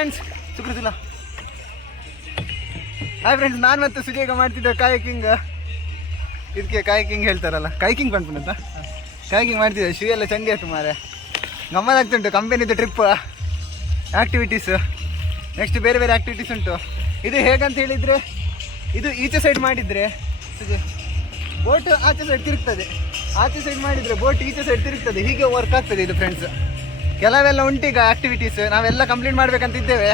Friends, ಸುಕೃತಿಲ್ಲ. Hi friends, ನಾನು ಮತ್ತು ಸುಜಯ್ ಮಾಡ್ತಿದ್ದೆ ಕಾಯಕಿಂಗ್. ಇದಕ್ಕೆ ಕಾಯಕಿಂಗ್ ಹೇಳ್ತಾರಲ್ಲ, ಕಾಯಕಿಂಗ್ ಪಂಪನಂತ ಕಾಯಕಿಂಗ್ ಮಾಡ್ತಿದ್ದೆ. ಶೂ ಎಲ್ಲ ಚಂದ ಆಯ್ತು ಮಾರೆ, ಗಮ್ಮತ್ತಾಗ್ತುಂಟು. ಕಂಪೆನಿದು ಟ್ರಿಪ್ ಆ್ಯಕ್ಟಿವಿಟೀಸು, ನೆಕ್ಸ್ಟ್ ಬೇರೆ ಬೇರೆ ಆ್ಯಕ್ಟಿವಿಟೀಸ್ ಉಂಟು. ಇದು ಹೇಗಂತ ಹೇಳಿದರೆ, ಇದು ಈಚೆ ಸೈಡ್ ಮಾಡಿದರೆ ಸುಜಯ್ ಬೋಟ್ ಆಚೆ ಸೈಡ್ ತಿರುಗ್ತದೆ, ಆಚೆ ಸೈಡ್ ಮಾಡಿದರೆ ಬೋಟ್ ಈಚೆ ಸೈಡ್ ತಿರುಗ್ತದೆ. ಹೀಗೆ ವರ್ಕ್ ಆಗ್ತದೆ ಇದು ಫ್ರೆಂಡ್ಸ್. ಕೆಲವೆಲ್ಲ ಉಂಟೀಗ ಆ್ಯಕ್ಟಿವಿಟೀಸ್, ನಾವೆಲ್ಲ ಕಂಪ್ಲೀಟ್ ಮಾಡ್ಬೇಕಂತ ಇದ್ದೇವೆ.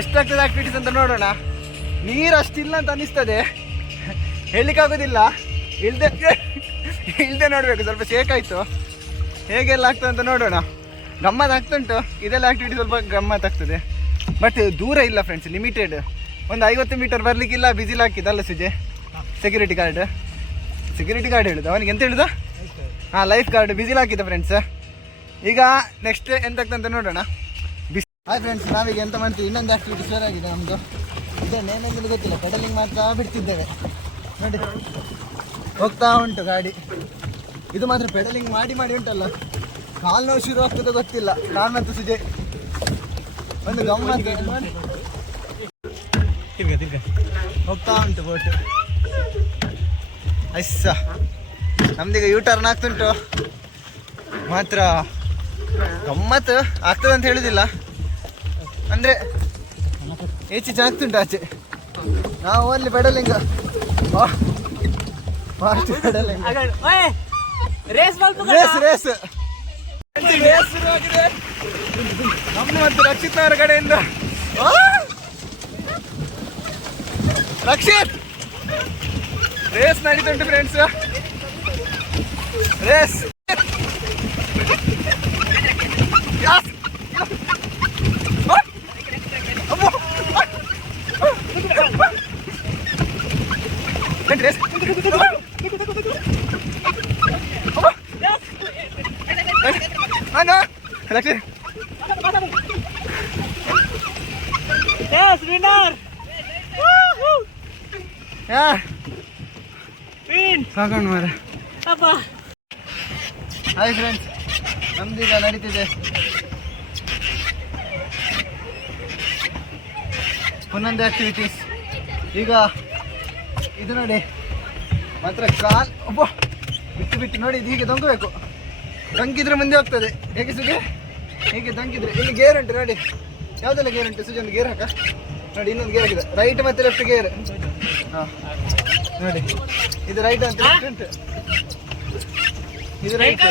ಎಷ್ಟಾಗ್ತದೆ ಆ್ಯಕ್ಟಿವಿಟೀಸ್ ಅಂತ ನೋಡೋಣ. ನೀರು ಅಷ್ಟಿಲ್ಲ ಅಂತ ಅನ್ನಿಸ್ತದೆ, ಹೇಳಲಿಕ್ಕಾಗೋದಿಲ್ಲ. ಇಲ್ಲದೆ ನೋಡಬೇಕು, ಸ್ವಲ್ಪ ಶೇಕ್ ಆಯಿತು. ಹೇಗೆಲ್ಲ ಆಗ್ತದೆ ಅಂತ ನೋಡೋಣ. ಗಮ್ಮತ್ತಾಗ್ತುಂಟು ಇದೆಲ್ಲ ಆ್ಯಕ್ಟಿವಿಟಿ, ಸ್ವಲ್ಪ ಗಮ್ಮತ್ತಾಗ್ತದೆ. ಬಟ್ ದೂರ ಇಲ್ಲ ಫ್ರೆಂಡ್ಸ್, ಲಿಮಿಟೆಡ್. ಒಂದು 50 ಮೀಟರ್ ಬರಲಿಕ್ಕಿಲ್ಲ. ಬಿಸಿಲ್ ಹಾಕಿದ್ದಲ್ಲ ಸುಜೆ, ಸೆಕ್ಯೂರಿಟಿ ಗಾರ್ಡ್ ಹೇಳುದು ಅವನಿಗೆ ಎಂತ ಹೇಳುದು? ಹಾಂ, ಲೈಫ್ ಗಾರ್ಡ್ ಬಿಸಿಲ್ ಹಾಕಿದ್ದ ಫ್ರೆಂಡ್ಸ್. ಈಗ ನೆಕ್ಸ್ಟ್ ಎಂತಾಗ್ತಂತ ನೋಡೋಣ. ಹಾಯ್ ಫ್ರೆಂಡ್ಸ್, ನಾವೀಗ ಎಂತ ಮಾಡ್ತೀವಿ, ಇನ್ನೊಂದು ಆ್ಯಕ್ಟಿವಿಟಿ ಶುರು ಆಗಿದೆ ನಮ್ಮದು. ಇದೇನೇನಂದ್ರೆ ಗೊತ್ತಿಲ್ಲ, ಪೆಡಲಿಂಗ್ ಮಾಡ್ತಾ ಬಿಡ್ತಿದ್ದೇವೆ ನೋಡಿ. ಹೋಗ್ತಾ ಉಂಟು ಗಾಡಿ. ಇದು ಮಾತ್ರ ಪೆಡಲಿಂಗ್ ಮಾಡಿ ಉಂಟಲ್ಲ, ಕಾಲು ನೋವು ಶುರು ಆಗ್ತದೆ ಗೊತ್ತಿಲ್ಲ. ನಾನು ಮತ್ತು ಸುಜಯ್ ಒಂದು ಗಮ್ಮತ್ತು ನೋಡಿ. ಹೋಗ್ತಾ ಉಂಟು ಬೋಟ್. ಐಸ ನಮ್ದೀಗ ಯೂಟರ್ನ್ ಆಗ್ತುಂಟು. ಮಾತ್ರ ಗಮ್ಮತ್ತು ಆಗ್ತದೆ ಅಂತ ಹೇಳುದಿಲ್ಲ, ಅಂದರೆ ಹೆಚ್ಚು ಆಗ್ತುಂಟು ಆಚೆ. ನಾವು ಅಲ್ಲಿ ಪೆಡಲಿಂಗ್ ರೇಸ್ ನಮ್ಮ ಮತ್ತು ರಕ್ಷಿತ್ ಅವರ ಕಡೆಯಿಂದ. ರಕ್ಷಿತ್, ರೇಸ್ ನಡೀತುಂಟು ಫ್ರೆಂಡ್ಸ್. ರೇಸ್ ಸಾಕೊಂಡು ಮಾರ. ಹಾಯ್ ಫ್ರೆಂಡ್ಸ್, ನಮ್ದೀಗ ನಡೀತಿದೆ ಒಂದೊಂದು ಆ್ಯಕ್ಟಿವಿಟೀಸ್. ಈಗ ಇದು ನೋಡಿ, ಮಾತ್ರ ಕಾಲ್ ಬಿಟ್ಟು ನೋಡಿ, ಇದು ಹೀಗೆ ದೊಂಗಬೇಕು. ದೊಂಗಿದ್ರೆ ಮುಂದೆ ಹೋಗ್ತದೆ. ಹೇಗೆ ಸುಜೆ, ಹೀಗೆ ದೊಂಗಿದ್ರೆ. ಇಲ್ಲಿ ಗೇರ್ ಉಂಟು ನೋಡಿ, ಯಾವುದೆಲ್ಲ ಗೇರ್ ಉಂಟು ಸುಜೆ? ಒಂದು ಗೇರ್ ಹಾಕ ನೋಡಿ, ಇನ್ನೊಂದು ಗೇರ್ ಆಗಿದೆ, ರೈಟ್ ಮತ್ತು ಲೆಫ್ಟ್ ಗೇರ್. ಹಾಂ ನೋಡಿ, ಇದು ರೈಟ್ ಅಂತ ಲೆಫ್ಟ್ ಉಂಟು, ಇದು ರೈಟ್.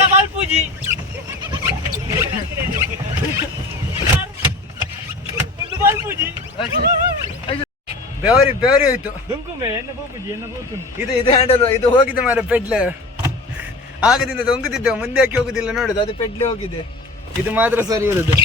ಬೆವರಿ ಹೋಯ್ತು. ಇದು ಹ್ಯಾಂಡಲ್ ಇದು ಹೋಗಿದೆ ಮಾರ, ಪೆಡ್ಲೆ ಆಗದಿಂದ ದೊಂಗುತ್ತಿದ್ದೇವೆ. ಮುಂದೆ ಹಾಕಿ ಹೋಗುದಿಲ್ಲ ನೋಡುದು, ಅದು ಪೆಡ್ಲೆ ಹೋಗಿದೆ. ಇದು ಮಾತ್ರ ಸರಿ ಇರೋದು.